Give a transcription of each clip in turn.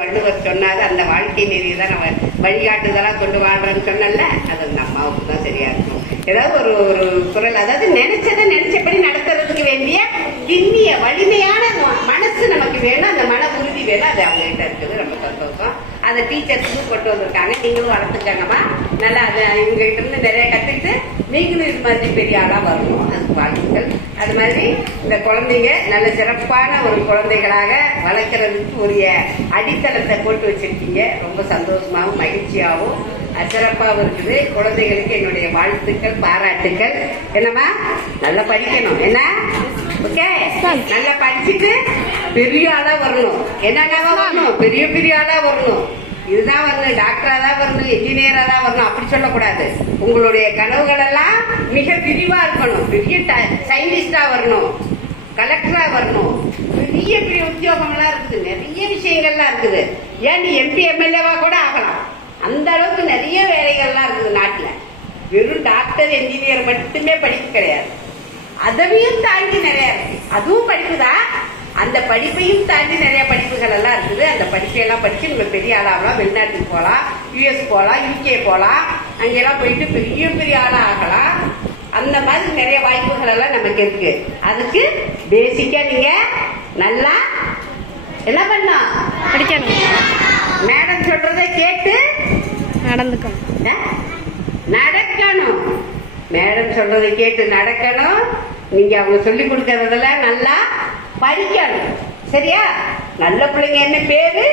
வள்ளுவர் சொன்னாரு, அந்த வாழ்க்கை நெறியை தான் நம்ம வழிகாட்டுதலா கொண்டு வாழ்றோம்னு சொன்னல, அது அந்த அம்மாவுக்கு தான் சரியா இருக்கும். ஏதாவது ஒரு ஒரு குரல், அதாவது நினைச்சதை நினைச்சபடி நடத்துறதுக்கு வேண்டிய திண்ணிய வலிமையான மனசு நமக்கு வேணும், அந்த மன உறுதி வேணும். அது அவங்க கிட்ட இருக்குது. ரொம்ப சந்தோஷம். அதை டீச்சர்ஸுக்கும் கொண்டு வந்திருக்காங்க. நீங்களும் வளர்த்துக்காங்கம்மா. நல்லா அதை இவங்க கிட்ட இருந்து நிறைய கத்துக்கிட்டு நீங்களும் இது மாதிரி பெரிய ஆளா வரணும். அதுக்கு வாழ்த்துக்கள். அது மாதிரி இந்த குழந்தைங்க நல்ல சிறப்பான ஒரு குழந்தைகளாக வளர்க்கறதுக்கு உரிய அடித்தளத்தை போட்டு வச்சிருக்கீங்க. ரொம்ப சந்தோஷமாகவும் மகிழ்ச்சியாகவும் சிறப்பாகவும் இருக்குது. குழந்தைகளுக்கு என்னுடைய வாழ்த்துக்கள், பாராட்டுக்கள். என்னம்மா, நல்லா படிக்கணும். என்ன ஓகே, நல்லா படிச்சுட்டு பெரிய ஆளா வரணும். என்னென்னவா வரணும்? பெரிய பெரிய ஆளா வரணும். இதுதான் வரணும், டாக்டரா தான் வரணும், என்ஜினியரா தான் வரணும், அப்படி சொல்லக்கூடாது. உங்களுடைய கனவுகள் எல்லாம் மிக விரிவா இருக்கணும். பெரிய சயின்டிஸ்டா வரணும், கலெக்டரா வரணும். பெரிய பெரிய உத்தியோகம்லாம் இருக்குது, நிறைய விஷயங்கள்லாம் இருக்குது. ஏன் நீ எம்பி எம்எல்ஏவா கூட ஆகலாம். அந்த அளவுக்கு நிறைய வேலைகள்லாம் இருக்குது நாட்டுல. வெறும் டாக்டர் என்ஜினியர் மட்டுமே படிப்பு கிடையாது, அதையும் தாண்டி நிறைய இருக்கு. அதுவும் படிப்புதான், அந்த படிப்பையும் தாண்டி நிறைய படிப்புகள் எல்லாம் இருக்குது. அந்த படிப்பையெல்லாம் படிச்சு நீங்க பெரிய ஆளாகலாம். வெளிநாட்டுக்கு போகலாம், யூஎஸ் போகலாம், யூகே போகலாம், அங்கெல்லாம் போயிட்டு பெரிய பெரிய ஆளா ஆகலாம். அந்த மாதிரி நிறைய வாய்ப்புகள் எல்லாம் நமக்கு இருக்கு. அதுக்கு பேசிக்கா நீங்க நல்லா என்ன பண்ணும், படிக்கணும். மேடம் சொல்றதை கேட்டு நடந்துக்கணும். நடக்கணும். மேடம் சொல்றதை கேட்டு நடக்கணும். நீங்க அவங்க சொல்லி கொடுக்கறதுல நல்லா படிக்கணும். சரியா? நல்ல பிள்ளைங்க என்ன பேரு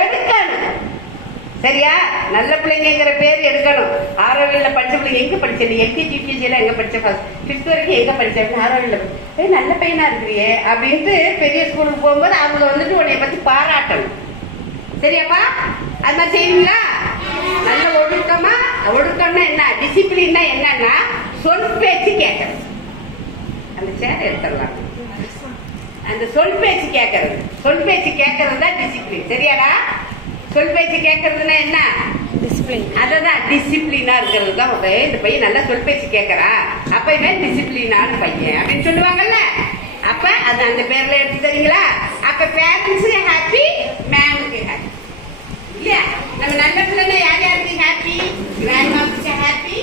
எடுக்கணும். சரியா? நல்ல பிள்ளைங்கிற பேர் எடுக்கணும். ஆரோவியல்ல படிச்ச பிள்ளைங்க எங்க படிச்சது, எல்கேஜி யூகேஜில எங்க படிச்ச, ஃபிஃப்த் வரைக்கும் எங்க படிச்ச, ஆரோவியல்ல நல்ல பையனா இருக்கிறியே அப்படின்ட்டு பெரிய ஸ்கூலுக்கு போகும்போது அவங்க வந்துட்டு உன்னைய பத்தி பாராட்டணும். சரியாப்பா? அது மாதிரி செய்வீங்களா? நல்ல ஒழுக்கமா, ஒழுக்கம்னா என்ன, டிசிப்ளின்னா என்னன்னா சொல் பேச்சு கேட்கறது. அந்த சேர் எடுத்துடலாம். அந்த சொல் பேச்சு கேட்கறது, சொல் பேச்சு கேட்கறது தான் டிசிப்ளின். சரியாடா? சொல் பேச்சு கேட்கறதுன்னா என்ன, டிசிப்ளின். அததான் டிசிப்ளினா இருக்கிறது தான். இந்த பையன் நல்லா சொல் பேச்சு கேட்கறா, அப்ப இவன் டிசிப்ளினான பையன் அப்படின்னு சொல்லுவாங்கல்ல. அப்ப அது அந்த பேர்ல எடுத்து தரீங்களா? அப்ப பேரண்ட்ஸுக்கு ஹாப்பி, மேமுக்கு ஹாப்பி. இல்லையா? நம்ம நல்ல பிள்ளைங்க யார் யாருக்கு ஹாப்பி? கிராண்ட் மாவுக்கு ஹாப்பி,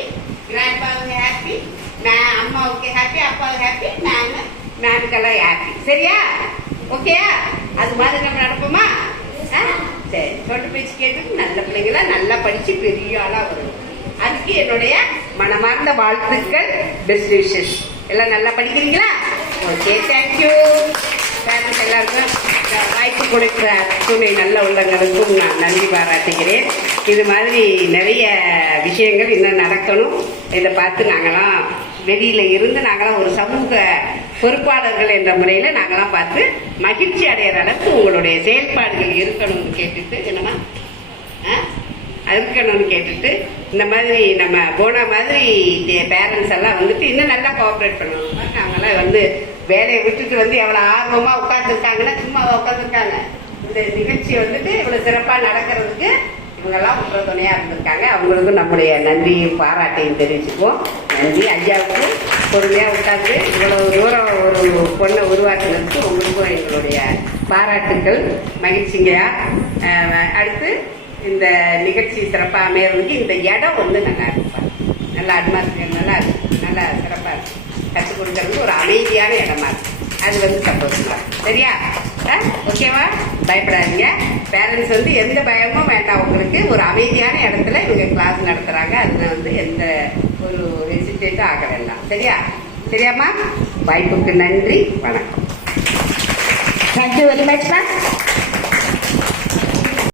கிராண்ட் பாவுக்கு ஹாப்பி, அம்மாவுக்கு ஹாப்பி, அப்பாவுக்கு ஹாப்பி, மேமுக்கெல்லாம் ஹாப்பி. சரியா? ஓகேயா? அது மாதிரி நம்ம நடப்போமா? சரி, சொட்டு பேச்சு கேட்டு நல்ல பிள்ளைங்களா நல்லா படிச்சு பெரிய ஆளா வரும். அதுக்கு என்னுடைய மனமார்ந்த வாழ்த்துக்கள், பெஸ்ட் விஷஸ். எல்லாம் நல்லா படிக்கிறீங்களா? Okay, thank you. பேரண்ட்ஸ் எல்லாருக்கும் வாய்ப்பு கொடுக்கிற துணை நல்ல உள்ளங்களுக்கும் நான் நன்றி பாராட்டுகிறேன். இது மாதிரி நிறைய விஷயங்கள் இன்னும் நடக்கணும். இதை பார்த்து நாங்களாம் வெளியில இருந்து நாங்களாம் ஒரு சமூக பொறுப்பாளர்கள் என்ற முறையில நாங்களாம் பார்த்து மகிழ்ச்சி அடைகிற அளவுக்கு உங்களுடைய செயல்பாடுகள் இருக்கணும்னு கேட்டுட்டு, என்னமா இருக்கணும்னு கேட்டுட்டு, இந்த மாதிரி நம்ம போன மாதிரி பேரண்ட்ஸ் எல்லாம் வந்துட்டு இன்னும் நல்லா கோஆப்ரேட் பண்ணணும். நாங்கெல்லாம் வந்து வேலையை விட்டுட்டு வந்து எவ்வளவு ஆர்வமா உட்காந்துருக்காங்கன்னா, சும்மா உட்காந்துருக்காங்க. இந்த நிகழ்ச்சி வந்துட்டு இவ்வளவு சிறப்பா நடக்கிறதுக்கு இவங்கெல்லாம் உற்ற துணையா இருந்திருக்காங்க. அவங்களுக்கும் நம்முடைய நன்றியும் பாராட்டையும் தெரிவிச்சுக்குவோம். நன்றி. ஐயாவுக்கு பொறுமையா உட்காந்து இவ்வளவு தூரம் ஒரு பொண்ணை உருவாக்குனதுக்கு உங்களுக்கும் எங்களுடைய பாராட்டுக்கள். மகிழ்ச்சிங்கயா. அடுத்து இந்த நிகழ்ச்சி சிறப்பாக அமையறதுக்கு இந்த இடம் வந்து நல்லா இருக்கும். நல்லா அட்மாஸ்பியர் நல்லா இருக்கு, நல்லா சிறப்பாக இருக்கு. கற்றுக் கொடுக்கறதுக்கு ஒரு அமைதியான இடமா இருக்கு. அது வந்து சந்தோஷமா இருக்கு. சரியா? ஓகேவா? பயப்படாதீங்க. பேரண்ட்ஸ் வந்து எந்த பயமும் வேண்டாம். உங்களுக்கு ஒரு அமைதியான இடத்துல இவங்க கிளாஸ் நடத்துறாங்க. அதுல வந்து எந்த ஒரு ஹெசிடேட்டும் ஆக வேண்டாம். சரியா? சரியாம்மா? வாய்ப்புக்கு நன்றி. வணக்கம். Thank you very much, ma'am.